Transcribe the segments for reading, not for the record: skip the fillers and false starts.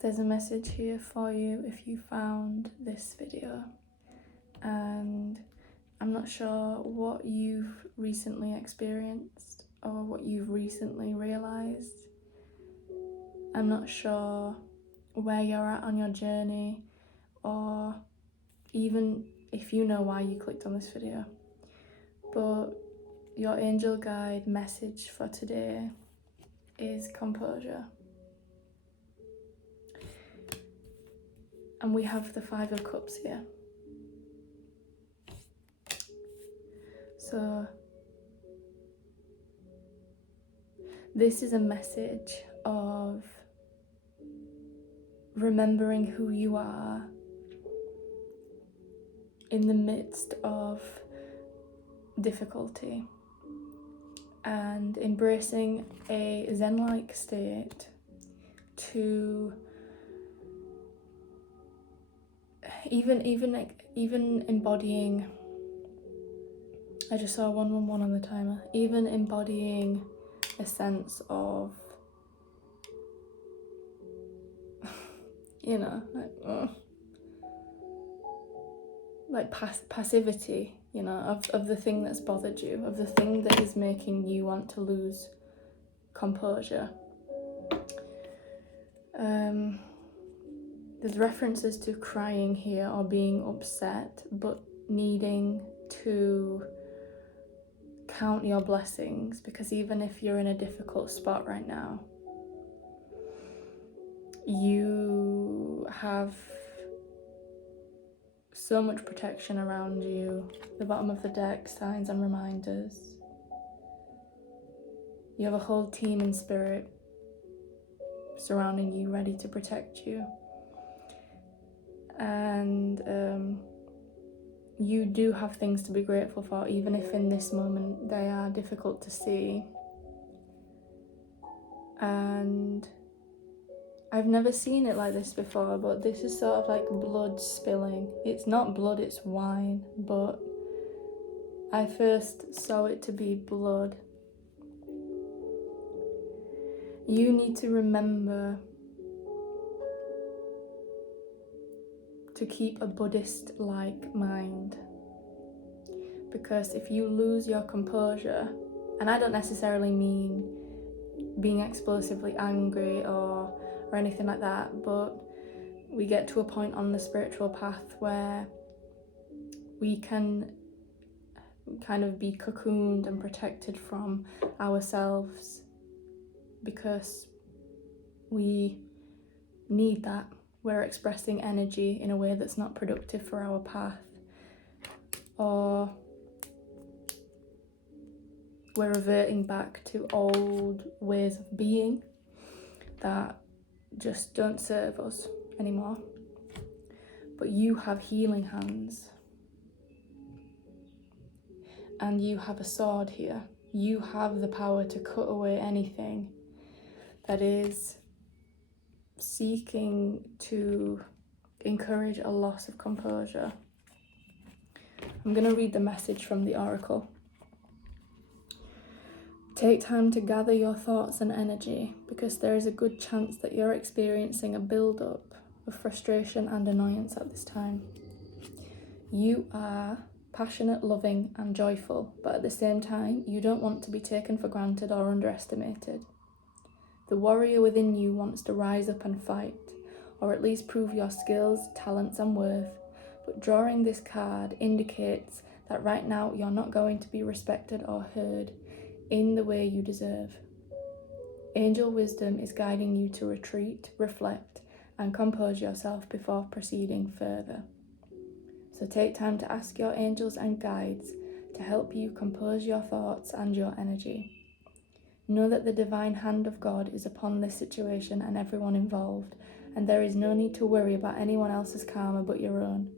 There's a message here for you if you found this video, and I'm not sure what you've recently experienced or what you've recently realised. I'm not sure where you're at on your journey, or even if you know why you clicked on this video, but your angel guide message for today is composure. And we have the Five of Cups here. So this is a message of remembering who you are in the midst of difficulty and embracing a Zen-like state to even embodying, I just saw 111 on the timer, even embodying a sense of, like passivity, of the thing that's bothered you, of the thing that is making you want to lose composure. There's references to crying here or being upset, but needing to count your blessings, because even if you're in a difficult spot right now, you have so much protection around you. The bottom of the deck, signs and reminders. You have a whole team in spirit surrounding you, ready to protect you. And you do have things to be grateful for, even if in this moment they are difficult to see. And I've never seen it like this before, but this is sort of like blood spilling. It's not blood, it's wine, but I first saw it to be blood. You need to remember to keep a Buddhist-like mind, because if you lose your composure, and I don't necessarily mean being explosively angry or anything like that, but we get to a point on the spiritual path where we can kind of be cocooned and protected from ourselves because we need that. We're expressing energy in a way that's not productive for our path, or we're reverting back to old ways of being that just don't serve us anymore. But you have healing hands, and you have a sword here. You have the power to cut away anything that is seeking to encourage a loss of composure. I'm going to read the message from the oracle. Take time to gather your thoughts and energy, because there is a good chance that you're experiencing a build-up of frustration and annoyance at this time. You are passionate, loving and joyful, but at the same time, you don't want to be taken for granted or underestimated. The warrior within you wants to rise up and fight, or at least prove your skills, talents and worth, but drawing this card indicates that right now you're not going to be respected or heard in the way you deserve. Angel wisdom is guiding you to retreat, reflect and compose yourself before proceeding further. So take time to ask your angels and guides to help you compose your thoughts and your energy. Know that the divine hand of God is upon this situation and everyone involved, and there is no need to worry about anyone else's karma but your own.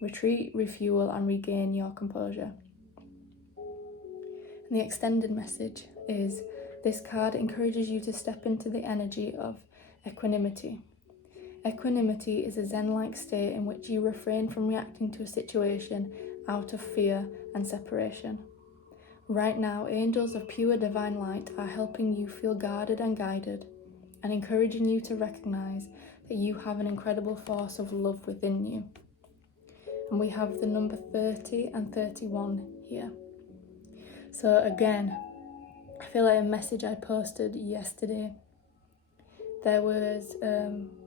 Retreat, refuel, and regain your composure. And the extended message is, this card encourages you to step into the energy of equanimity. Equanimity is a Zen-like state in which you refrain from reacting to a situation out of fear and separation. Right now, angels of pure divine light are helping you feel guarded and guided, and encouraging you to recognize that you have an incredible force of love within you. And we have the number 30 and 31 here. So again, I feel like a message I posted yesterday, there was,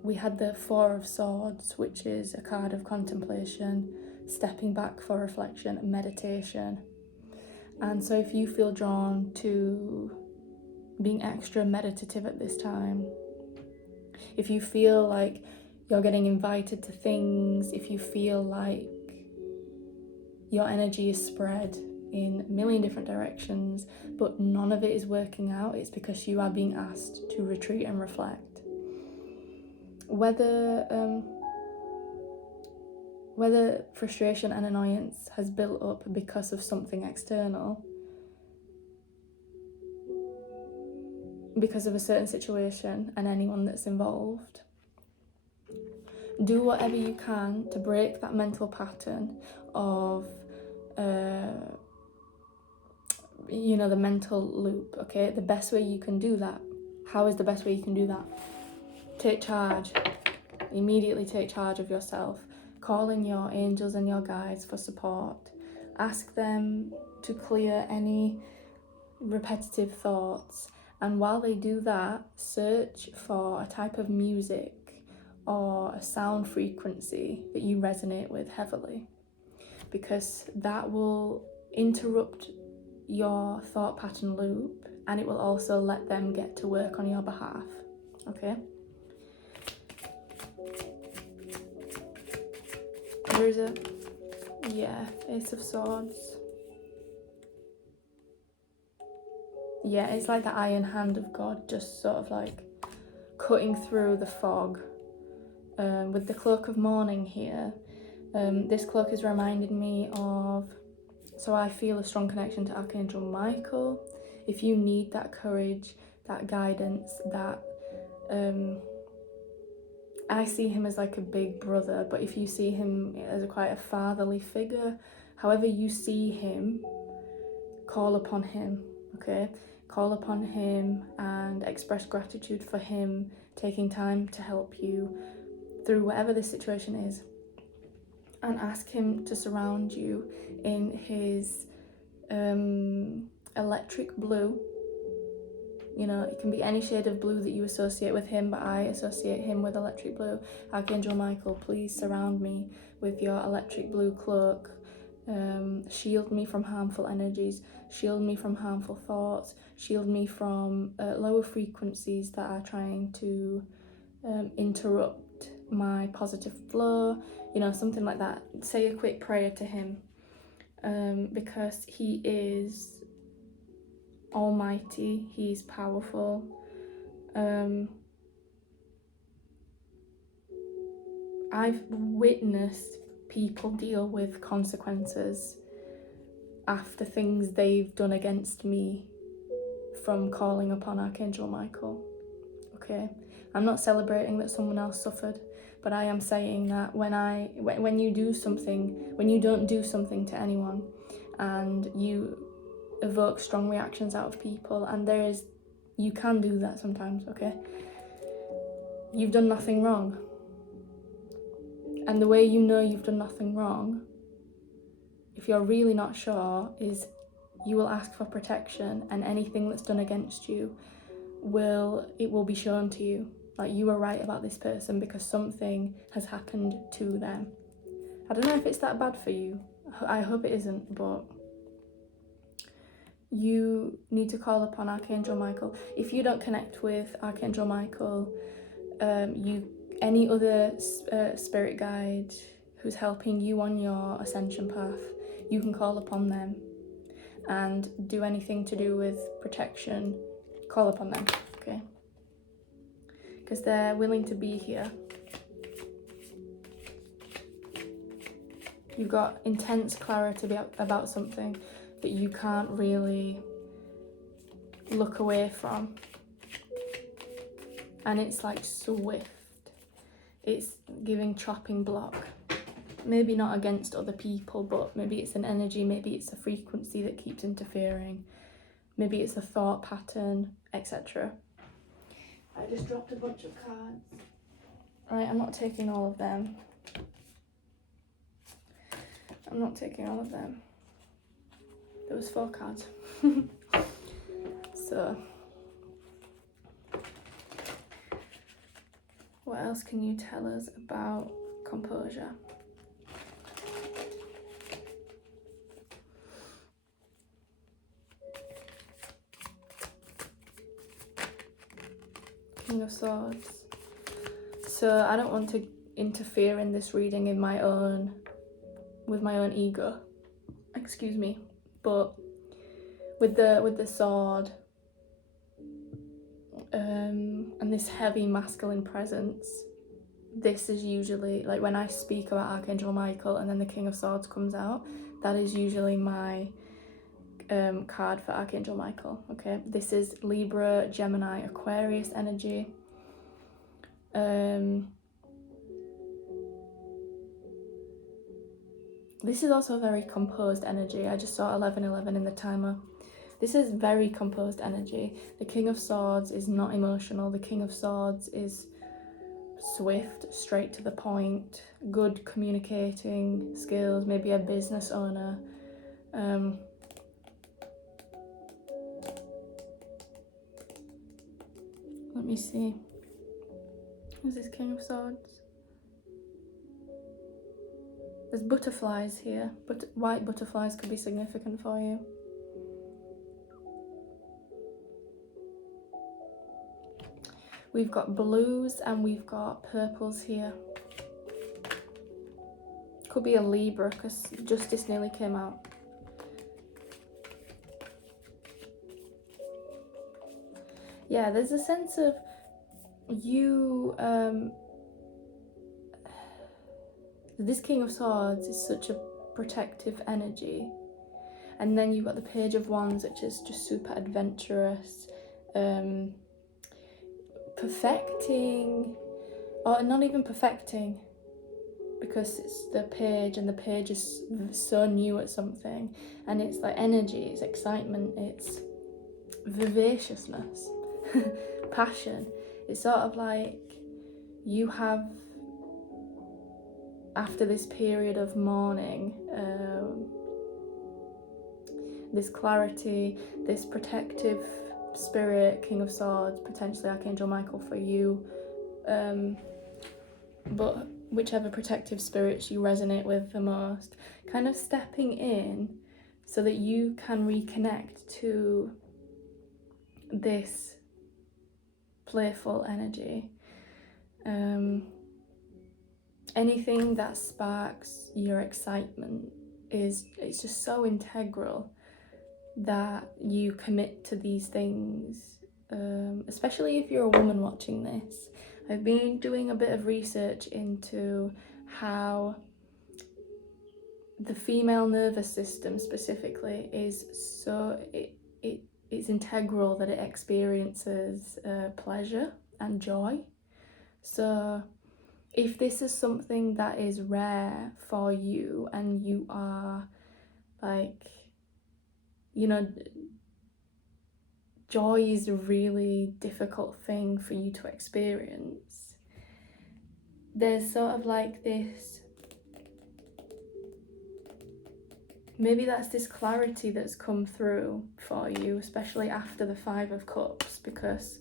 we had the Four of Swords, which is a card of contemplation, stepping back for reflection, meditation. And so if you feel drawn to being extra meditative at this time, if you feel like you're getting invited to things, if you feel like your energy is spread in a million different directions, but none of it is working out, it's because you are being asked to retreat and reflect. Whether frustration and annoyance has built up because of something external, because of a certain situation and anyone that's involved, do whatever you can to break that mental pattern of the mental loop, okay? The best way you can do that. How is the best way you can do that? Take charge. Immediately take charge of yourself. Call in your angels and your guides for support. Ask them to clear any repetitive thoughts. And while they do that, search for a type of music or a sound frequency that you resonate with heavily, because that will interrupt your thought pattern loop and it will also let them get to work on your behalf, okay? There's a, Ace of Swords. Yeah, it's like the iron hand of God, just sort of like cutting through the fog. With the cloak of mourning here, this cloak is reminding me of, so I feel a strong connection to Archangel Michael. If you need that courage, that guidance, that I see him as like a big brother, but if you see him as quite a fatherly figure, however you see him, call upon him, okay? Call upon him and express gratitude for him taking time to help you through whatever this situation is. And ask him to surround you in his electric blue. You know, it can be any shade of blue that you associate with him, but I associate him with electric blue. Archangel Michael, please surround me with your electric blue cloak. Shield me from harmful energies, shield me from harmful thoughts, shield me from lower frequencies that are trying to interrupt my positive flow, you know, something like that. Say a quick prayer to him, because he is almighty, he's powerful. I've witnessed people deal with consequences after things they've done against me from calling upon Archangel Michael, okay? I'm not celebrating that someone else suffered, but I am saying that when you do something, when you don't do something to anyone and you evoke strong reactions out of people, and you can do that sometimes, okay? You've done nothing wrong. And the way you know you've done nothing wrong, if you're really not sure, is you will ask for protection, and anything that's done against you will be shown to you. Like, you were right about this person because something has happened to them. I don't know if it's that bad for you. I hope it isn't, but you need to call upon Archangel Michael. If you don't connect with Archangel Michael, any other spirit guide who's helping you on your ascension path, you can call upon them and do anything to do with protection. Call upon them, okay? Because they're willing to be here. You've got intense clarity about something that you can't really look away from. And it's like swift. It's giving chopping block. Maybe not against other people, but maybe it's an energy, maybe it's a frequency that keeps interfering. Maybe it's a thought pattern, etc. I just dropped a bunch of cards. Right, I'm not taking all of them. I'm not taking all of them. There was 4 cards. So, what else can you tell us about composure? King of Swords. So I don't want to interfere in this reading with my own ego. Excuse me. But with the sword and this heavy masculine presence, this is usually, like, when I speak about Archangel Michael and then the King of Swords comes out, that is usually my card for Archangel Michael. Okay, this is Libra, Gemini, Aquarius energy. This is also a very composed energy. I just saw 1111 in the timer. This is very composed energy. The King of Swords is not emotional. The King of Swords is swift, straight to the point, good communicating skills, maybe a business owner. Let me see. Who's this King of Swords? There's butterflies here, but white butterflies could be significant for you. We've got blues and we've got purples here. Could be a Libra because Justice nearly came out. Yeah, there's a sense of you, this King of Swords is such a protective energy. And then you've got the Page of Wands, which is just super adventurous, perfecting, or not even perfecting, because it's the page and the page is so new at something, and it's like energy, it's excitement, it's vivaciousness, passion. It's sort of like you have, after this period of mourning, this clarity, this protective spirit, King of Swords, potentially Archangel Michael for you, but whichever protective spirits you resonate with the most, kind of stepping in so that you can reconnect to this playful energy. Anything that sparks your excitement it's just so integral that you commit to these things, especially if you're a woman watching this. I've been doing a bit of research into how the female nervous system specifically is so it's integral that it experiences pleasure and joy. So if this is something that is rare for you and you are like, you know, joy is a really difficult thing for you to experience, there's sort of like this, maybe that's this clarity that's come through for you, especially after the 5 of Cups, because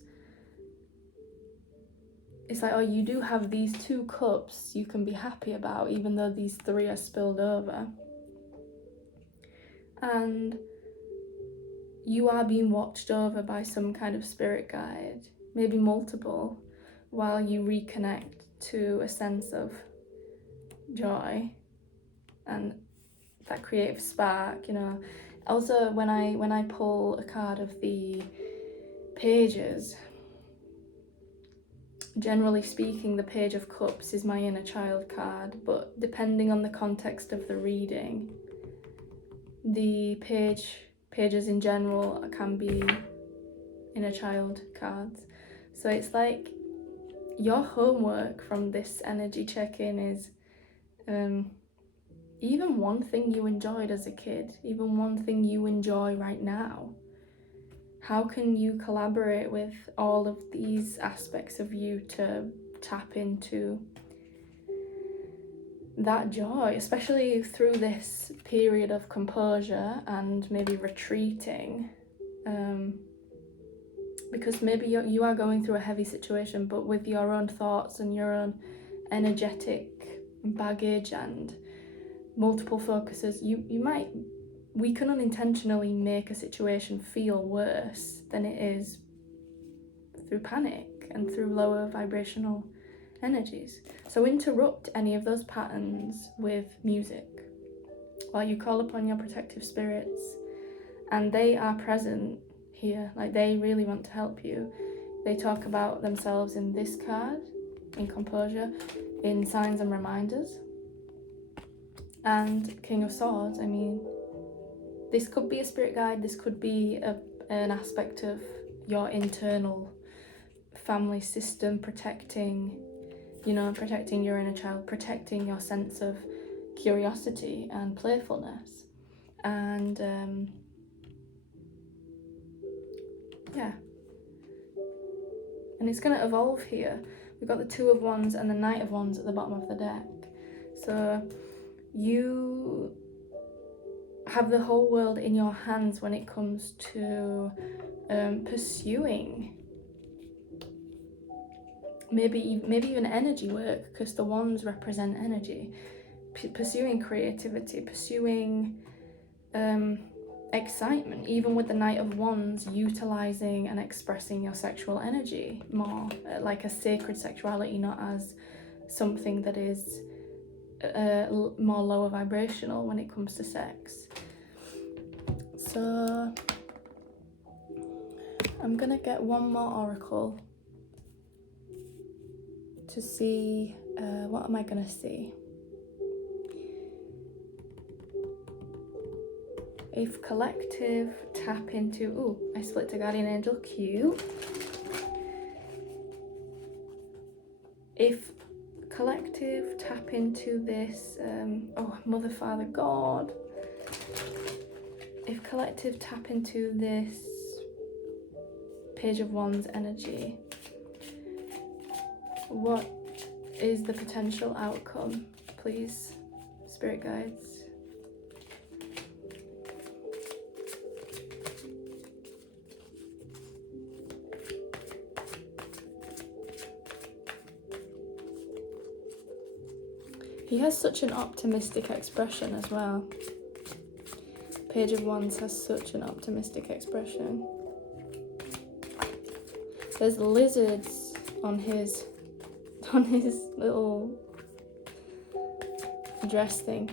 it's like, oh, you do have these 2 cups you can be happy about, even though these 3 are spilled over. And you are being watched over by some kind of spirit guide, maybe multiple, while you reconnect to a sense of joy and that creative spark, you know. Also, when I pull a card of the pages, generally speaking, the Page of Cups is my inner child card, but depending on the context of the reading, the pages in general can be inner child cards. So it's like your homework from this energy check-in is even one thing you enjoyed as a kid, even one thing you enjoy right now, How can you collaborate with all of these aspects of you to tap into that joy, especially through this period of composure and maybe retreating, because maybe you are going through a heavy situation, but with your own thoughts and your own energetic baggage and multiple focuses, we can unintentionally make a situation feel worse than it is through panic and through lower vibrational energies. So interrupt any of those patterns with music while you call upon your protective spirits, and they are present here. Like, they really want to help you. They talk about themselves in this card, in Composure, in Signs and Reminders, and King of Swords. I mean, this could be a spirit guide, this could be an aspect of your internal family system protecting your inner child, protecting your sense of curiosity and playfulness. And and it's going to evolve here. We've got the Two of Wands and the Knight of Wands at the bottom of the deck. So you have the whole world in your hands when it comes to pursuing maybe even energy work, because the wands represent energy, pursuing creativity, pursuing excitement, even with the Knight of Wands, utilizing and expressing your sexual energy more, like a sacred sexuality, not as something that is more lower vibrational when it comes to sex. So I'm gonna get one more oracle to see what am I gonna see. If collective tap into, I split to guardian angel, cute. If collective tap into this, Mother, Father, God. If collective tap into this Page of Wands energy, what is the potential outcome, please, spirit guides? He has such an optimistic expression as well. Page of Wands has such an optimistic expression. There's lizards on his little dress thing.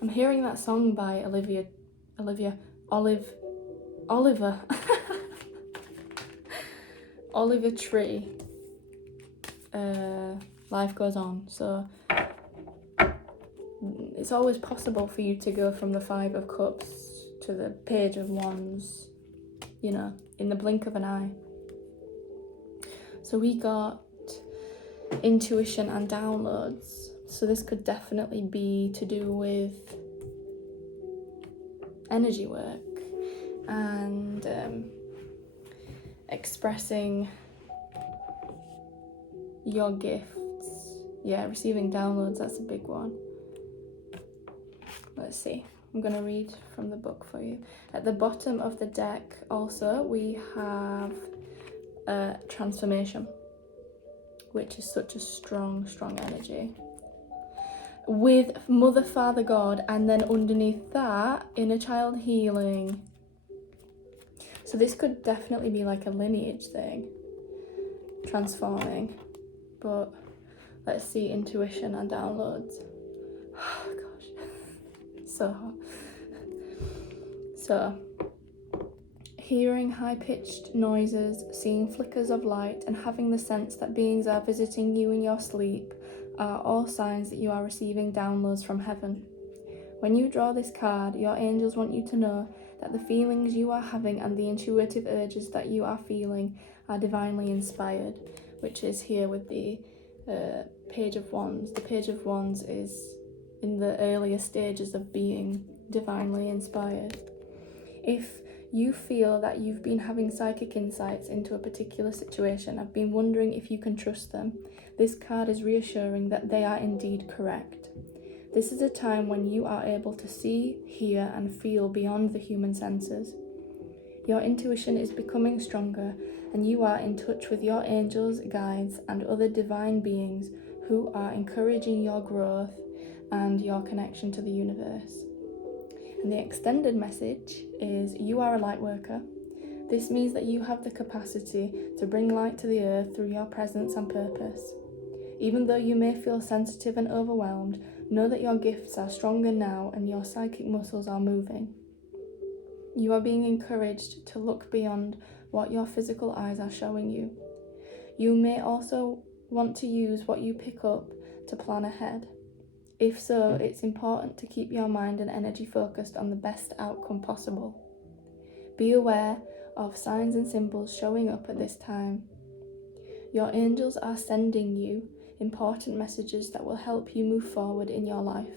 I'm hearing that song by Oliver Tree. Life Goes On. So it's always possible for you to go from the Five of Cups to the Page of Wands, in the blink of an eye. So we got intuition and downloads. So this could definitely be to do with energy work and expressing your gifts. Yeah, receiving downloads, that's a big one. Let's see. I'm going to read from the book for you. At the bottom of the deck also we have transformation, which is such a strong energy, with Mother, Father, God, and then underneath that, inner child healing. So this could definitely be like a lineage thing, transforming. But let's see, intuition and downloads. Oh gosh, so hot. So, hearing high-pitched noises, seeing flickers of light, and having the sense that beings are visiting you in your sleep are all signs that you are receiving downloads from heaven. When you draw this card, your angels want you to know that the feelings you are having and the intuitive urges that you are feeling are divinely inspired, which is here with the Page of Wands. The Page of Wands is in the earlier stages of being divinely inspired. If you feel that you've been having psychic insights into a particular situation, I've been wondering if you can trust them, this card is reassuring that they are indeed correct. This is a time when you are able to see, hear, and feel beyond the human senses. Your intuition is becoming stronger, and you are in touch with your angels, guides, and other divine beings who are encouraging your growth and your connection to the universe. And the extended message is you are a light worker. This means that you have the capacity to bring light to the earth through your presence and purpose. Even though you may feel sensitive and overwhelmed, know that your gifts are stronger now and your psychic muscles are moving. You are being encouraged to look beyond what your physical eyes are showing you. You may also want to use what you pick up to plan ahead. If so, it's important to keep your mind and energy focused on the best outcome possible. Be aware of signs and symbols showing up at this time. Your angels are sending you important messages that will help you move forward in your life.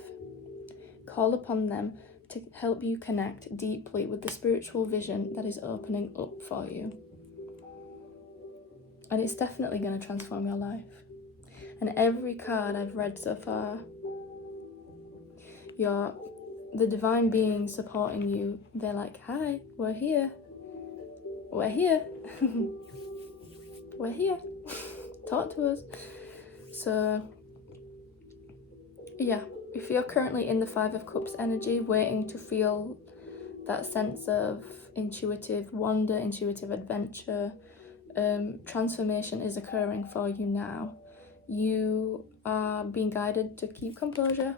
Call upon them to help you connect deeply with the spiritual vision that is opening up for you. And it's definitely going to transform your life. And every card I've read so far, the divine beings supporting you, they're like, hi, we're here. We're here. We're here. Talk to us. So, yeah, if you're currently in the Five of Cups energy, waiting to feel that sense of intuitive wonder, intuitive adventure, transformation is occurring for you now. You are being guided to keep composure.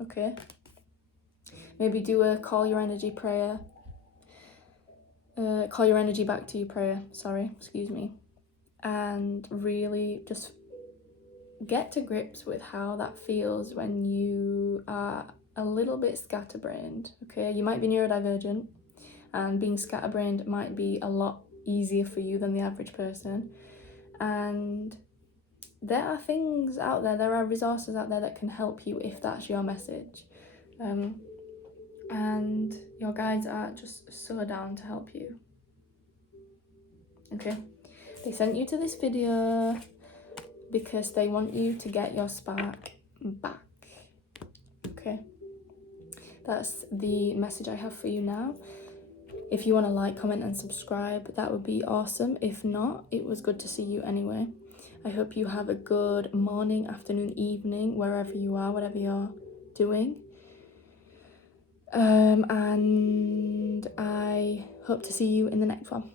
Okay. Maybe do a call your energy prayer. Call your energy back to you prayer. Excuse me. And really just get to grips with how that feels when you are a little bit scatterbrained. Okay, you might be neurodivergent, and being scatterbrained might be a lot easier for you than the average person. And there are things out there, there are resources out there that can help you if that's your message. And your guides are just so down to help you. Okay, they sent you to this video because they want you to get your spark back. Okay, that's the message I have for you now. If you want to like, comment and subscribe, that would be awesome. If not, it was good to see you anyway. I hope you have a good morning, afternoon, evening, wherever you are, whatever you're doing. And I hope to see you in the next one.